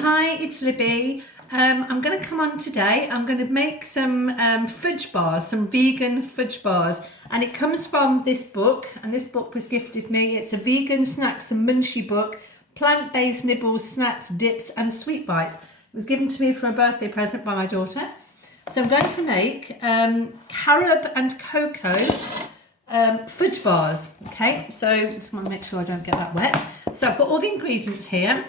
Hi, it's Libby. I'm going to come on today. I'm going to make some fudge bars, some vegan fudge bars. And it comes from this book, and this book was gifted me. It's a vegan snacks and munchie book, plant-based nibbles, snacks, dips and sweet bites. It was given to me for a birthday present by my daughter. So I'm going to make carob and cocoa fudge bars. Okay, so just want to make sure I don't get that wet. So I've got all the ingredients here.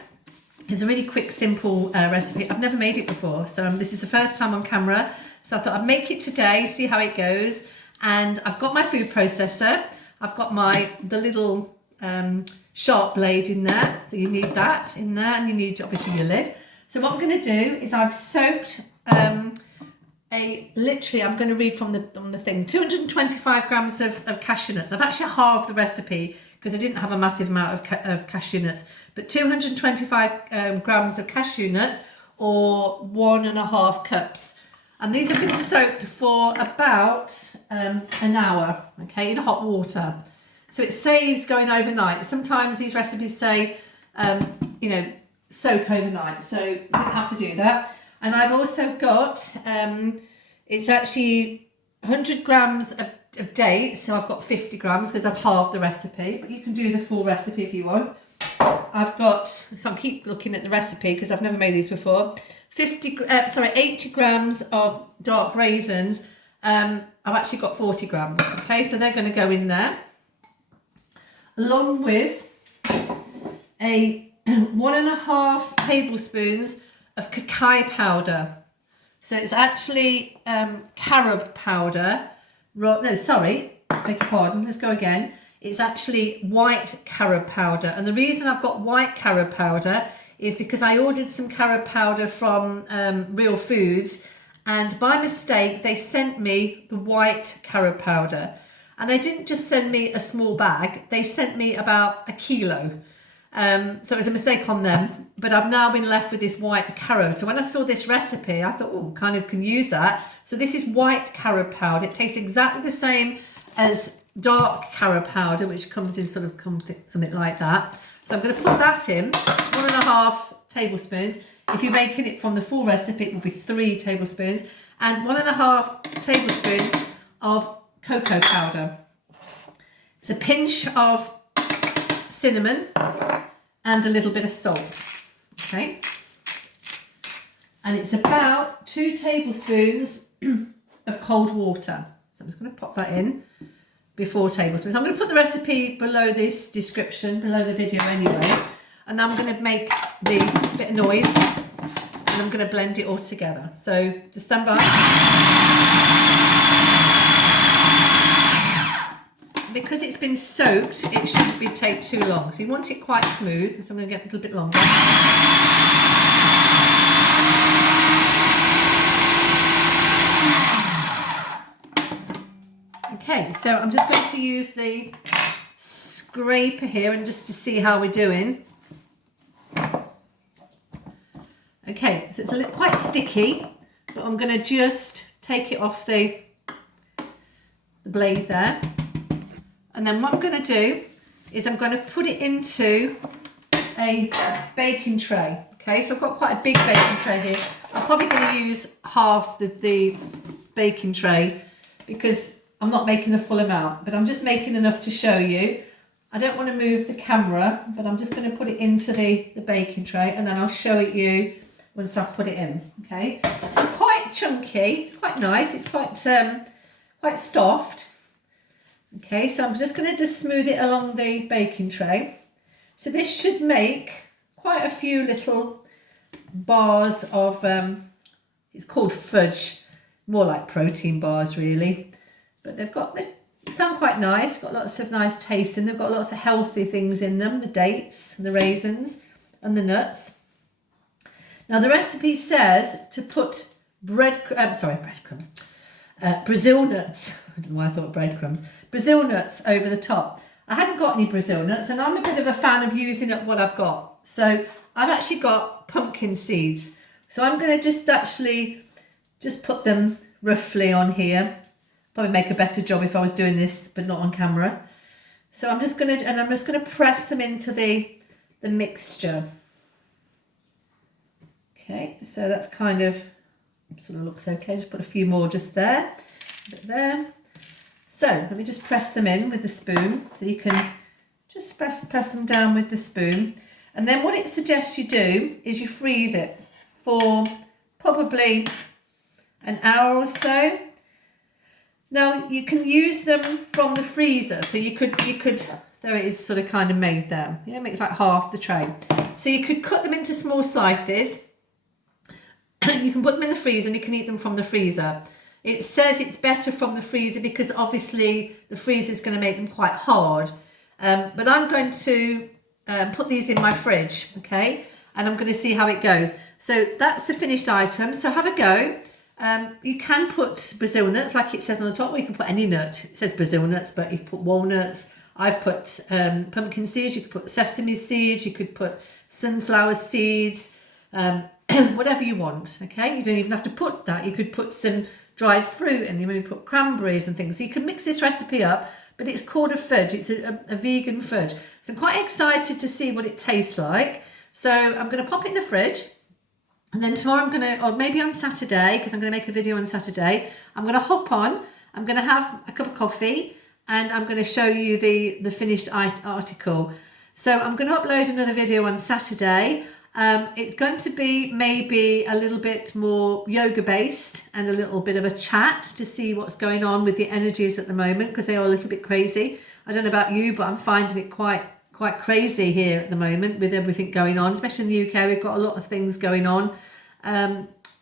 It's a really quick, simple recipe. I've never made it before, so this is the first time on camera. So I thought I'd make it today, see how it goes. And I've got my food processor. I've got the little sharp blade in there. So you need that in there, and you need obviously your lid. So what I'm going to do is I've soaked literally, I'm going to read from the thing, 225 grams of cashew nuts. I've actually halved the recipe because I didn't have a massive amount of cashew nuts. But 225 grams of cashew nuts, or 1.5 cups. And these have been soaked for about an hour, okay, in hot water. So it saves going overnight. Sometimes these recipes say, soak overnight. So you didn't have to do that. And I've also got, it's actually 100 grams of dates. So I've got 50 grams because I've halved the recipe. But you can do the full recipe if you want. I've got, so I keep looking at the recipe because I've never made these before. 80 grams of dark raisins. I've actually got 40 grams. Okay, so they're going to go in there, along with 1.5 tablespoons of cacao powder. So it's actually carob powder. No, sorry, beg your pardon. Let's go again. It's actually white carob powder. And the reason I've got white carob powder is because I ordered some carob powder from Real Foods, and by mistake they sent me the white carob powder. And they didn't just send me a small bag, they sent me about a kilo. So it was a mistake on them, but I've now been left with this white carob. So when I saw this recipe, I thought, oh, kind of can use that. So this is white carob powder. It tastes exactly the same as dark carob powder, which comes in something like that. So I'm going to put that in, 1.5 tablespoons. If you're making it from the full recipe, it will be 3 tablespoons, and 1.5 tablespoons of cocoa powder. It's a pinch of cinnamon and a little bit of salt. Okay, and it's about 2 tablespoons of cold water. So I'm just going to pop that in. 4 tablespoons. I'm going to put the recipe below this description, below the video anyway, and I'm going to make the bit of noise, and I'm going to blend it all together. So just stand by. Because it's been soaked, it shouldn't take too long. So you want it quite smooth, so I'm going to get a little bit longer. Okay, so I'm just going to use the scraper here and just to see how we're doing. Okay, so it's quite sticky, but I'm going to just take it off the blade there. And then what I'm going to do is I'm going to put it into a baking tray. Okay, so I've got quite a big baking tray here. I'm probably going to use half the baking tray because I'm not making a full amount, but I'm just making enough to show you. I don't want to move the camera, but I'm just going to put it into the baking tray, and then I'll show it you once I've put it in. Okay, so it's quite chunky, it's quite nice, it's quite soft. Okay, so I'm just going to smooth it along the baking tray. So this should make quite a few little bars of, it's called fudge, more like protein bars really. But they sound quite nice, got lots of nice taste in them, got lots of healthy things in them, the dates, the raisins and the nuts. Now the recipe says to put breadcrumbs, Brazil nuts, I don't know why I thought breadcrumbs, Brazil nuts over the top. I hadn't got any Brazil nuts, and I'm a bit of a fan of using up what I've got. So I've actually got pumpkin seeds. So I'm going to just put them roughly on here. Probably make a better job if I was doing this, but not on camera. So I'm just going to press them into the mixture. so that's kind of sort of looks okay. Just put a few more just there, a bit there. So let me just press them in with the spoon. So you can just press them down with the spoon. And then what it suggests you do is you freeze it for probably an hour or so. Now you can use them from the freezer. So you could, there it is sort of kind of made there. Yeah, it makes like half the tray. So you could cut them into small slices. You can put them in the freezer and you can eat them from the freezer. It says it's better from the freezer because obviously the freezer is going to make them quite hard. But I'm going to put these in my fridge, okay? And I'm going to see how it goes. So that's the finished item. So have a go. You can put Brazil nuts like it says on the top, or you can put any nut. It says Brazil nuts, but you can put walnuts. I've put pumpkin seeds. You could put sesame seeds. You could put sunflower seeds. Whatever you want, okay? You don't even have to put that. You could put some dried fruit and you maybe put cranberries and things. So you can mix this recipe up, but it's called a fudge. It's a vegan fudge. So I'm quite excited to see what it tastes like. So I'm going to pop it in the fridge. And then tomorrow I'm going to, or maybe on Saturday, because I'm going to make a video on Saturday, I'm going to hop on, I'm going to have a cup of coffee, and I'm going to show you the finished article. So I'm going to upload another video on Saturday. It's going to be maybe a little bit more yoga based and a little bit of a chat to see what's going on with the energies at the moment, because they are a little bit crazy. I don't know about you, but I'm finding it quite crazy here at the moment with everything going on, especially in the UK. We've got a lot of things going on.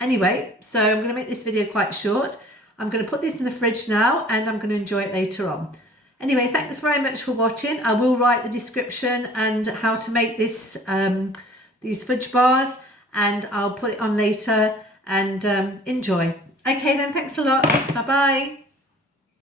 Anyway, so I'm going to make this video quite short. I'm going to put this in the fridge now and I'm going to enjoy it later on. Anyway, thanks very much for watching. I will write the description and how to make this these fudge bars, and I'll put it on later, and enjoy. Okay then, thanks a lot. Bye bye.